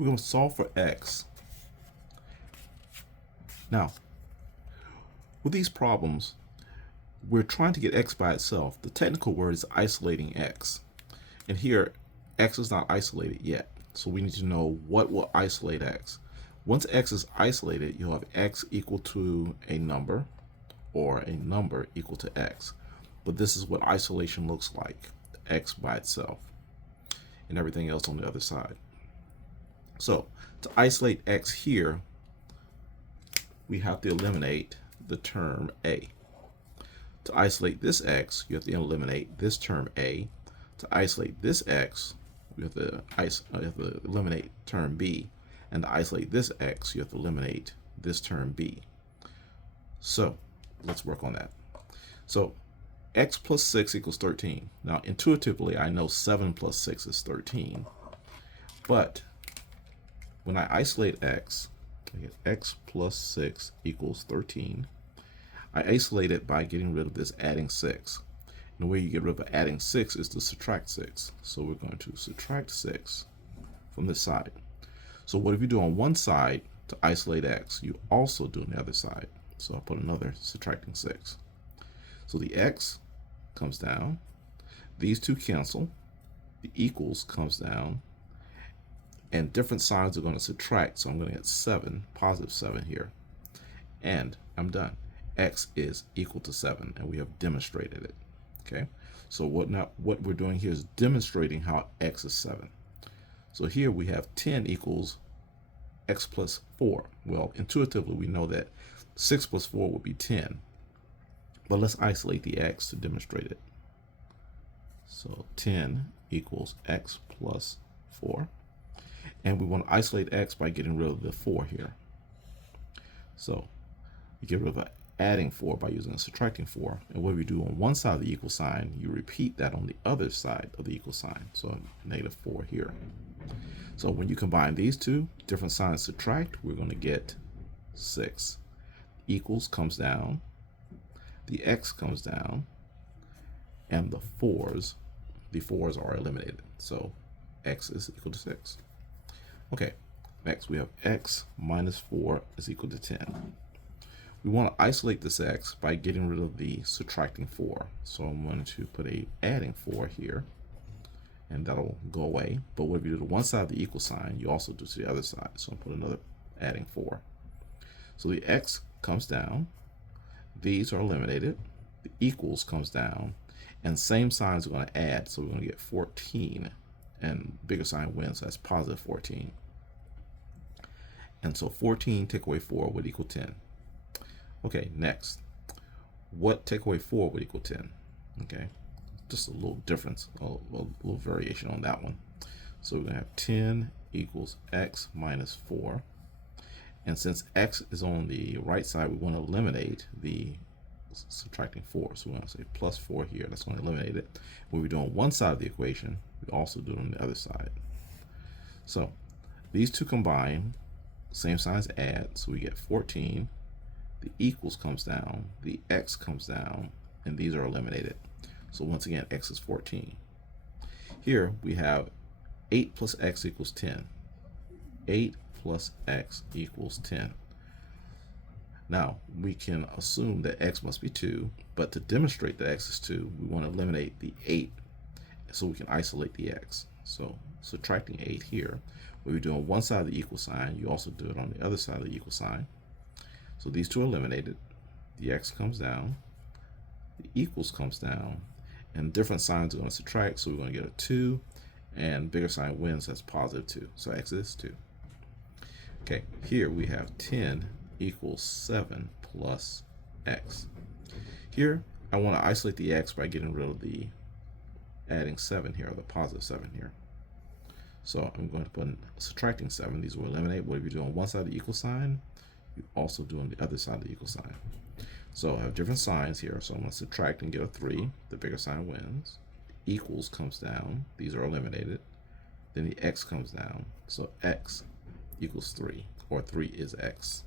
we're going to solve for x. Now, with these problems, we're trying to get x by itself. The technical word is isolating x. And here, x is not isolated yet. So we need to know what will isolate x. Once x is isolated, you'll have x equal to a number or a number equal to x. But this is what isolation looks like, x by itself and everything else on the other side. So to isolate x here, we have to eliminate the term a. To isolate this x, you have to eliminate this term a. To isolate this x, you have to eliminate term b. And to isolate this x, you have to eliminate this term b. So let's work on that. So x plus 6 equals 13. Now intuitively, I know 7 plus 6 is 13. But when I isolate x, I get x plus 6 equals 13. I isolate it by getting rid of this adding 6. And the way you get rid of adding 6 is to subtract 6. So we're going to subtract 6 from this side. So what if you do on one side to isolate x, you also do on the other side. So I'll put another subtracting 6. So the x comes down. These two cancel. The equals comes down. And different sides are going to subtract. So I'm going to get 7, positive 7 here. And I'm done. X is equal to 7, and we have demonstrated it. Okay, so what we're doing here is demonstrating how x is 7. So here we have 10 equals x plus 4. Well, intuitively we know that 6 plus 4 would be 10. But let's isolate the x to demonstrate it. So 10 equals x plus 4. And we want to isolate x by getting rid of the 4 here. So you get rid of adding 4 by using a subtracting 4. And what we do on one side of the equal sign, you repeat that on the other side of the equal sign. So negative 4 here. So when you combine these two, different signs subtract, we're going to get 6. Equals comes down, the x comes down, and the 4s are eliminated. So x is equal to 6. Okay, next we have x minus 4 is equal to 10. We want to isolate this x by getting rid of the subtracting 4. So I'm going to put a adding 4 here, and that'll go away. But what if you do to one side of the equal sign, you also do to the other side. So I'll put another adding 4. So the x comes down. These are eliminated. The equals comes down. And same signs are going to add. So we're going to get 14. And bigger sign wins. So that's positive 14. And so 14 take away 4 would equal 10. Okay, next. What take away 4 would equal 10? Okay, just a little difference, a little variation on that one. So we're going to have 10 equals x minus 4. And since x is on the right side, we want to eliminate the subtracting 4. So we're going to say plus 4 here. That's going to eliminate it. When we do on one side of the equation, we also do it on the other side. So these two combine, same signs add, so we get 14. The equals comes down, the x comes down, and these are eliminated. So once again, x is 14. Here we have 8 plus x equals 10. 8 plus x equals 10. Now, we can assume that x must be 2, but to demonstrate that x is 2, we want to eliminate the 8 so we can isolate the x. So subtracting 8 here, when we do on one side of the equal sign, you also do it on the other side of the equal sign. So these two are eliminated. The x comes down, the equals comes down, and different signs are going to subtract, so we're going to get a 2, and bigger sign wins, that's positive 2. So x is 2. Okay, here we have 10 equals 7 plus x. Here, I want to isolate the x by getting rid of the adding 7 here, or the positive 7 here. So I'm going to put subtracting 7. These will eliminate. What if you do on one side of the equal sign, you also do on the other side of the equal sign. So I have different signs here. So I'm going to subtract and get a 3. The bigger sign wins. Equals comes down. These are eliminated. Then the x comes down. So x equals 3, or 3 is x.